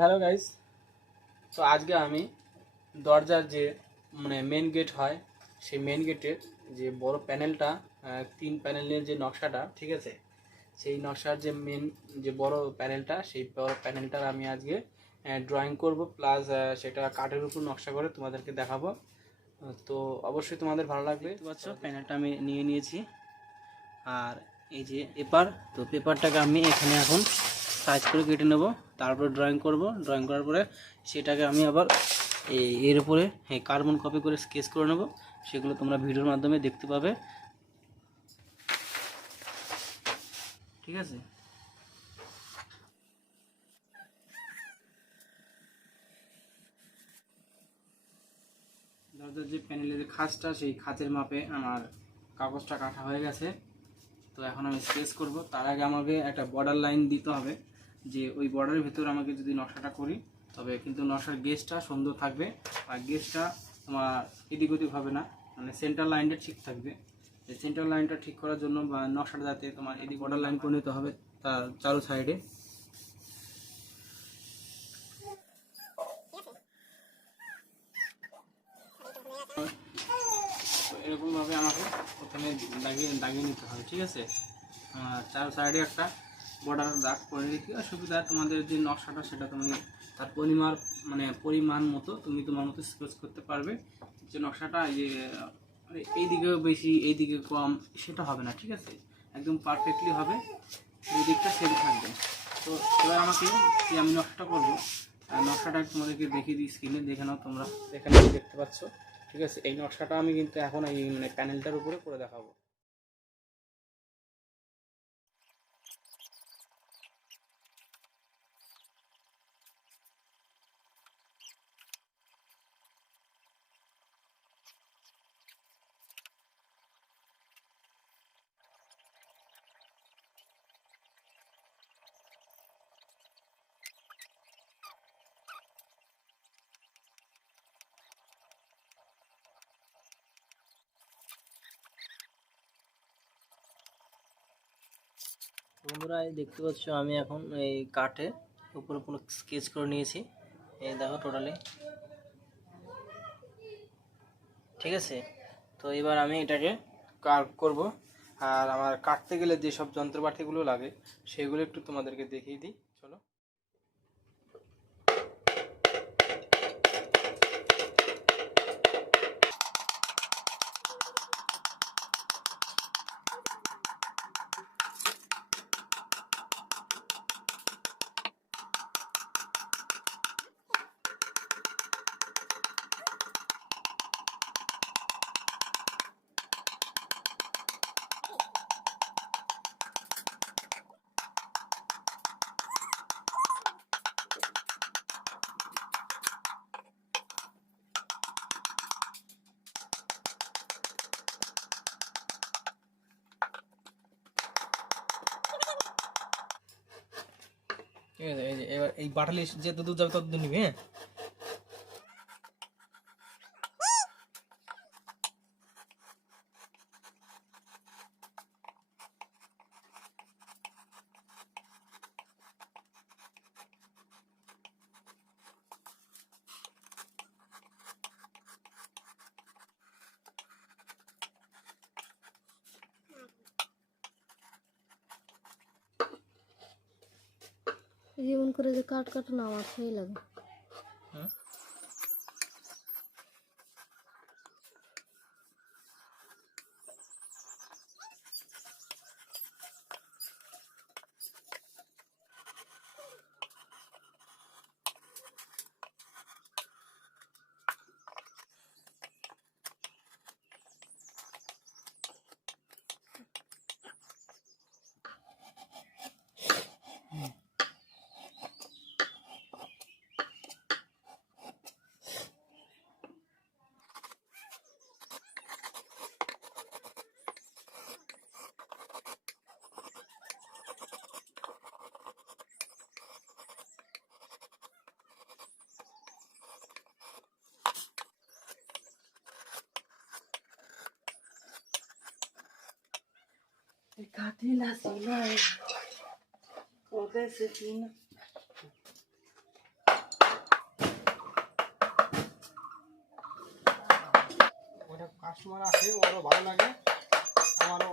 Hello guys. তো আজকে আমি দরজার যে মেন গেট হয় সেই মেন গেটের যে বড় প্যানেলটা, 3 প্যানেলের যে নকশাটা, ঠিক আছে, সেই নকশার যে মেন যে বড় প্যানেলটা, সেই বড় প্যানেলটার আমি আজকে ড্রয়িং করব, প্লাস সেটা কাঠের উপর নকশা করে তোমাদেরকে দেখাবো। তো অবশ্যই তোমাদের ভালো লাগবে। দেখতে পাচ্ছ প্যানেলটা আমি নিয়ে নিয়েছি, আর এই যে পেপার, তো পেপারটাকে আমি এখানে এখন সাইজ করে কেটে নেব, তারপরে ড্রয়িং করব। ড্রয়িং করার পরে সেটাকে আমি আবার এর উপরে কার্বন কপি করে স্কেচ করে নেব। সেগুলো তোমরা ভিডিওর মাধ্যমে দেখতে পাবে, ঠিক আছে। দরজার যে প্যানেলের যে খাঁজটা, সেই খাঁজের মাপে আমার কাগজটা কাটা হয়ে গেছে। তো এখন আমি স্কেচ করব। তার আগে আমাকে একটা বর্ডার লাইন দিতে হবে, যে ওই বর্ডারের ভিতর আমাকে যদি নকশাটা করি তবে কিন্তু নকশার গেজটা সুন্দর থাকবে, আর গেজটা তোমার এদিক ওদিক হবে না, সেন্টার লাইনটা ঠিক থাকবে। এই সেন্টার লাইনটা ঠিক করার জন্য বা নকশাটা যাতে তোমার এদিক বর্ডার লাইন করে নিতে হবে তার চারো সাইডে। এরকমভাবে আমাকে প্রথমে দাগিয়ে নিতে হবে, ঠিক আছে। চার সাইডে একটা বর্ডার দাগ করে রেখে সুবিধা, তোমাদের যে নকশাটা সেটা তুমি তার পরিমাণ মতো তুমি তোমার মতো স্কেচ করতে পারবে। যে নকশাটা এই দিকে বেশি এই দিকে কম সেটা হবে না, ঠিক আছে, একদম পারফেক্টলি হবে, এই দিকটা সেম থাকবে। তো এবার আমাকে যে আমি নকশাটা করবো, নকশাটা তোমাদেরকে দেখিয়ে দিই, স্ক্রিনে দেখে নাও তোমরা, এখানে দেখতে পাচ্ছ, ঠিক আছে। এই নকশাটা আমি কিন্তু এখন এই প্যানেলটার উপরে করে দেখাবো। বন্ধুরা, এই দেখতে পাচ্ছ আমি এখন এই কাঠে উপরে পুরো স্কেচ করে নিয়েছি, এই দেখো টোটালি, ঠিক আছে। তো এবার আমি এটাকে কার্ভ করব, আর আমার কাটতে গেলে যেসব যন্ত্রপাতিগুলো লাগে সেগুলো একটু তোমাদেরকে দেখিয়ে দিই, চলো। ঠিক আছে, এই যে এবার এই বাটালি যত দূর যাবে তত দূর নিবি, হ্যাঁ। জীবন করে যে কাট কাট না আমার সেই লাগে। Catila Silay, Odessa Fina. Customer আসে, ওরও ভালো লাগে, আমারও